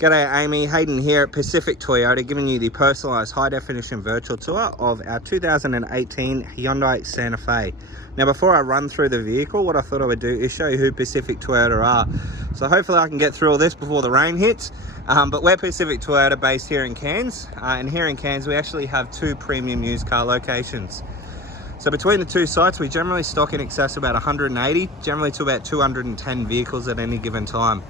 G'day Amy, Hayden here at Pacific Toyota, giving you the personalised high-definition virtual tour of our 2018 Hyundai Santa Fe. Now before I run through the vehicle, what I thought I would do is show you who Pacific Toyota are. So hopefully I can get through all this before the rain hits. But we're Pacific Toyota based here in Cairns. And here in Cairns we actually have 2 premium used car locations. So between the 2 sites we generally stock in excess of about 180, generally to about 210 vehicles at any given time.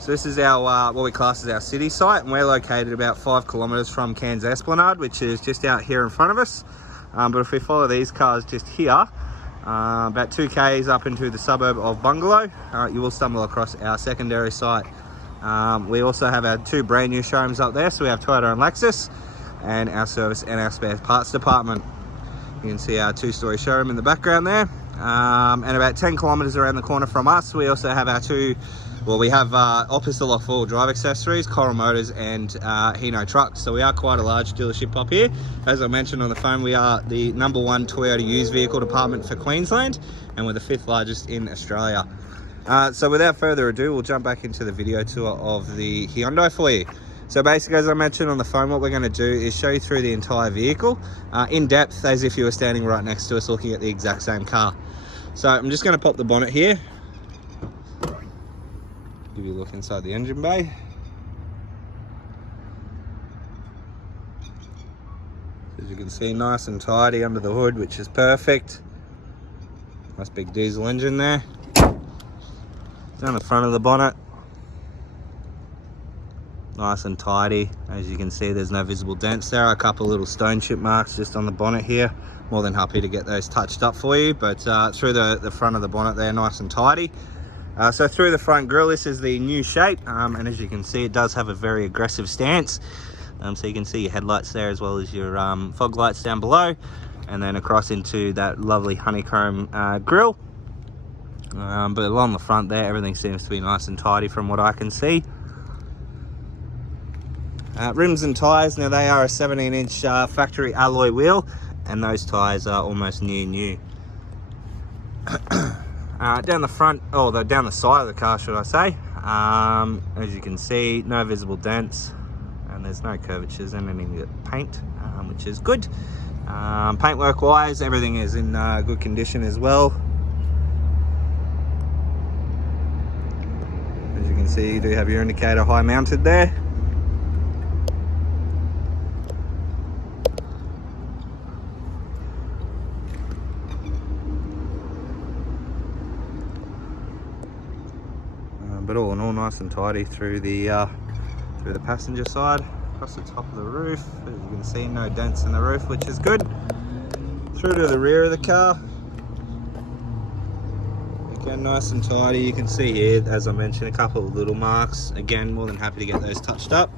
So this is our what we class as our city site, and we're located about 5 kilometres from Cairns Esplanade, which is just out here in front of us. But if we follow these cars just here, about 2 k's up into the suburb of Bungalow, you will stumble across our secondary site. We also have our 2 brand new showrooms up there, so we have Toyota and Lexus, and our service and our spare parts department. You can see our 2-storey showroom in the background there. And about 10 kilometres around the corner from us, we also have our we have opposite lock 4-wheel drive accessories, Coral Motors and Hino Trucks. So we are quite a large dealership up here. As I mentioned on the phone, we are the #1 Toyota used vehicle department for Queensland, and we're the 5th largest in Australia. So without further ado, we'll jump back into the video tour of the Hyundai for you. So basically, as I mentioned on the phone, what we're going to do is show you through the entire vehicle in depth, as if you were standing right next to us looking at the exact same car. So I'm just going to pop the bonnet here, give you a look inside the engine bay. As you can see, nice and tidy under the hood, which is perfect. Nice big diesel engine there. Down the front of the bonnet, nice and tidy. As you can see, there's no visible dents. There are a couple of little stone chip marks just on the bonnet here. More than happy to get those touched up for you, but through the front of the bonnet there, nice and tidy. So through the front grille, this is the new shape, and as you can see, it does have a very aggressive stance. So you can see your headlights there, as well as your fog lights down below, and then across into that lovely honeycomb grille. But along the front there, everything seems to be nice and tidy from what I can see. Rims and tyres, now they are a 17-inch factory alloy wheel, and those tyres are almost new. Down the front, down the side of the car, should I say, as you can see, no visible dents, and there's no curvatures in any of the paint, which is good. Paintwork wise, everything is in good condition as well. As you can see, you do have your indicator high mounted there. But all in all, nice and tidy through the passenger side, across the top of the roof. As you can see, no dents in the roof, which is good. Through to the rear of the car, again nice and tidy. You can see here, as I mentioned, a couple of little marks. Again, more than happy to get those touched up.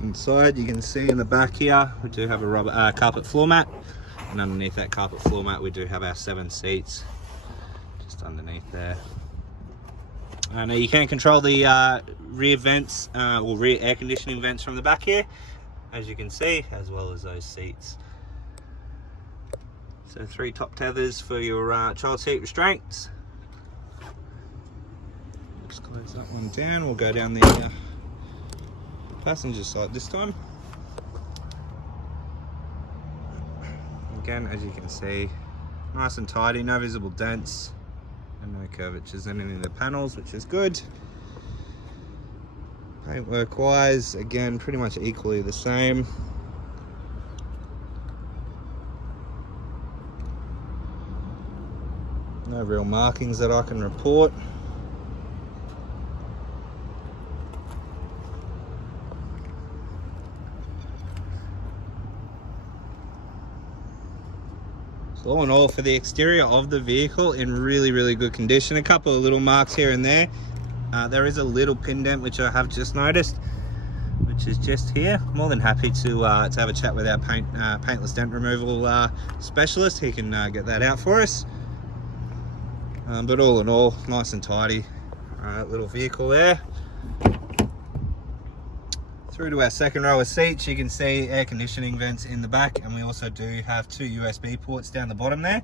Inside, you can see in the back here, we do have a rubber carpet floor mat, and underneath that carpet floor mat, we do have our 7 seats just underneath there. Now you can control the rear vents or rear air conditioning vents from the back here, as you can see, as well as those seats. So 3 top tethers for your child seat restraints. Just close that one down. We'll go down the passenger side this time. Again, as you can see, nice and tidy, no visible dents. And no curvatures in any of the panels, which is good. Paintwork wise, again, pretty much equally the same. No real markings that I can report. All in all, for the exterior of the vehicle, in really good condition. A couple of little marks here and there. There is a little pin dent which I have just noticed, which is just here. More than happy to have a chat with our paintless dent removal specialist. He can get that out for us. But all in all, nice and tidy little vehicle there. Through to our second row of seats, you can see air conditioning vents in the back, and we also do have 2 USB ports down the bottom there.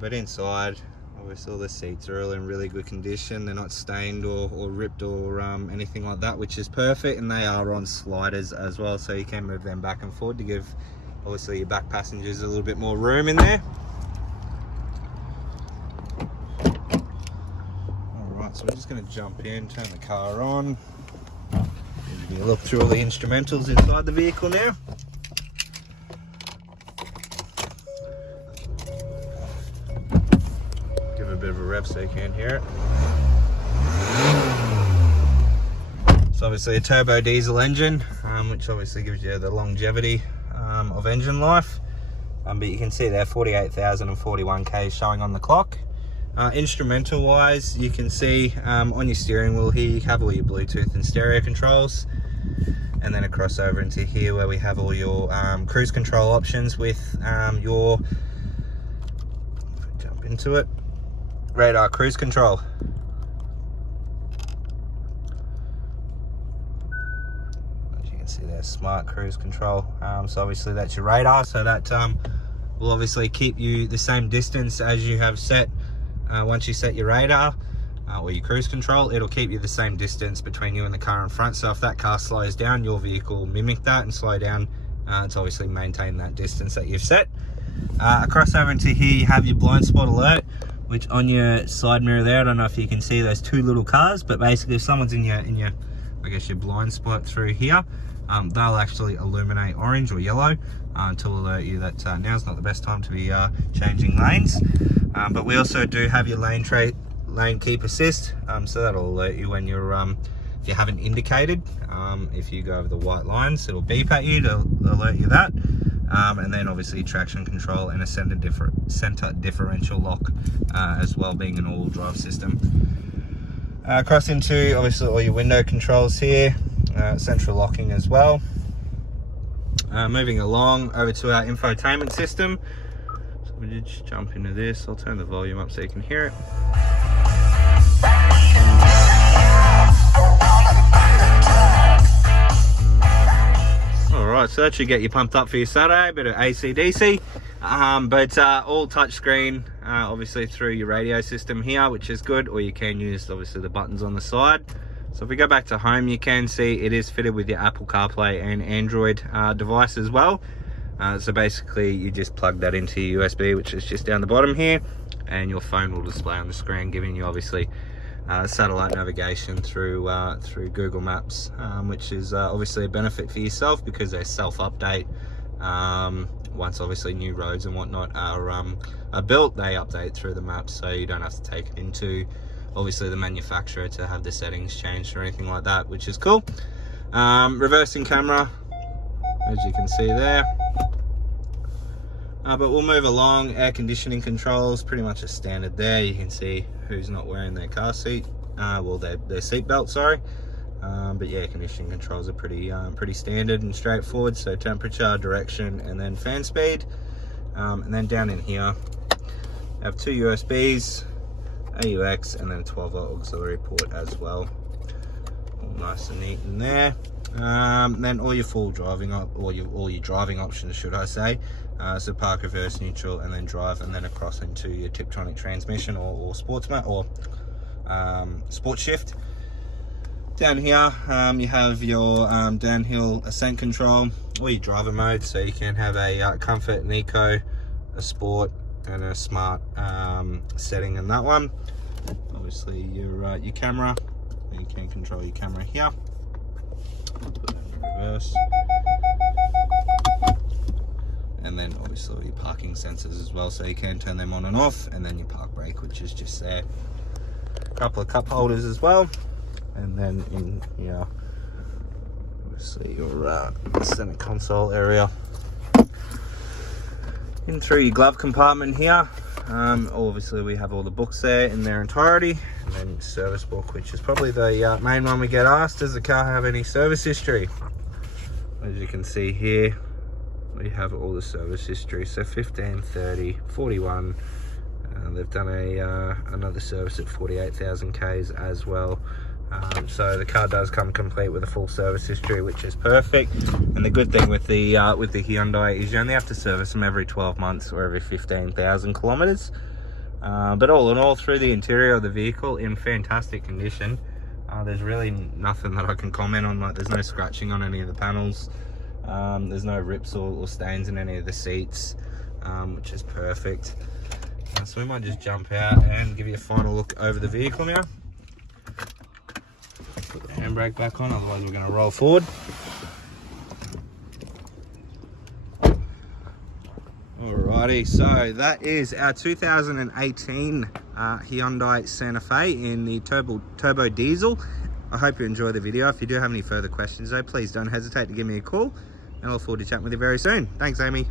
But inside, Obviously all the seats are all in really good condition. They're not stained or ripped or anything like that, which is perfect. And they are on sliders as well, so you can move them back and forward to give obviously your back passengers a little bit more room in there. Alright, so we're just going to jump in, turn the car on. Give you a look through all the instrumentals inside the vehicle now. Give it a bit of a rev so you can hear it. It's obviously a turbo diesel engine, which obviously gives you the longevity of engine life. But you can see there 48,041 k's showing on the clock. Instrumental wise, you can see on your steering wheel here you have all your Bluetooth and stereo controls, and then across over into here where we have all your cruise control options with your, jump into it, radar cruise control. As you can see there, smart cruise control. So obviously that's your radar, so that will obviously keep you the same distance as you have set. Once you set your radar or your cruise control, it'll keep you the same distance between you and the car in front. So if that car slows down, your vehicle will mimic that and slow down to obviously maintain that distance that you've set. Across over into here you have your blind spot alert, which on your side mirror there, I don't know if you can see those two little cars, but basically if someone's in your I guess your blind spot through here, they'll actually illuminate orange or yellow to alert you that now's not the best time to be changing lanes. But we also do have your lane keep assist, so that'll alert you when you're if you haven't indicated. If you go over the white lines, it'll beep at you to alert you that. And then obviously traction control and a center differential lock as well, being an all-wheel drive system. Across into obviously all your window controls here, central locking as well. Moving along over to our infotainment system. So we did just jump into this. I'll turn the volume up so you can hear it. Alright, so that should get you pumped up for your Saturday, a bit of AC/DC, but all touchscreen, obviously through your radio system here, which is good, or you can use obviously the buttons on the side. So if we go back to home, you can see it is fitted with your Apple CarPlay and Android device as well. So basically you just plug that into your USB, which is just down the bottom here, and your phone will display on the screen, giving you obviously satellite navigation through Google Maps, which is obviously a benefit for yourself because they self-update. Once obviously new roads and whatnot are built, they update through the maps, so you don't have to take it into obviously the manufacturer to have the settings changed or anything like that, which is cool. Reversing camera, as you can see there. But we'll move along. Air conditioning controls, pretty much a standard there. You can see who's not wearing their car seat, well their seat belt, sorry. But yeah, conditioning controls are pretty standard and straightforward. So temperature, direction, and then fan speed. And then down in here, I have two USBs, AUX, and then a 12-volt auxiliary port as well. All nice and neat in there. Then all your full driving all your driving options, should I say. So park, reverse, neutral, and then drive, and then across into your Tiptronic transmission or sports mode or sports shift. Down here you have your downhill ascent control, or your driver mode, so you can have a comfort, an eco, a sport, and a smart setting in that one. Obviously your camera, you can control your camera here. Put it in reverse. And then obviously all your parking sensors as well, so you can turn them on and off, and then your park brake, which is just there. A couple of cup holders as well, and then in here obviously your center console area. In through your glove compartment here, obviously we have all the books there in their entirety, and then your service book, which is probably the main one we get asked: does the car have any service history? As you can see here, we have all the service history, so 15, 30, 41. They've done another service at 48,000 k's as well. So the car does come complete with a full service history, which is perfect. And the good thing with the Hyundai is you only have to service them every 12 months or every 15,000 kilometers. But all in all, through the interior of the vehicle, in fantastic condition. There's really nothing that I can comment on. Like, there's no scratching on any of the panels. There's no rips or stains in any of the seats, which is perfect. So we might just jump out and give you a final look over the vehicle now. Put the handbrake back on, otherwise we're going to roll forward. Alrighty, so that is our 2018 Hyundai Santa Fe in the turbo diesel. I hope you enjoy the video. If you do have any further questions though, please don't hesitate to give me a call, and I look forward to chatting with you very soon. Thanks, Amy.